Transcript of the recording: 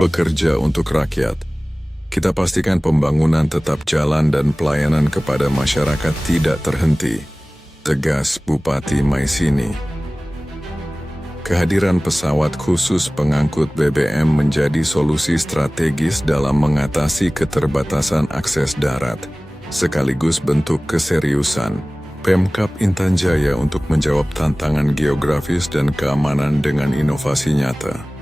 bekerja untuk rakyat. Kita pastikan pembangunan tetap jalan dan pelayanan kepada masyarakat tidak terhenti, tegas Bupati Maisini. Kehadiran pesawat khusus pengangkut BBM menjadi solusi strategis dalam mengatasi keterbatasan akses darat, sekaligus bentuk keseriusan Pemkab Intan Jaya untuk menjawab tantangan geografis dan keamanan dengan inovasi nyata.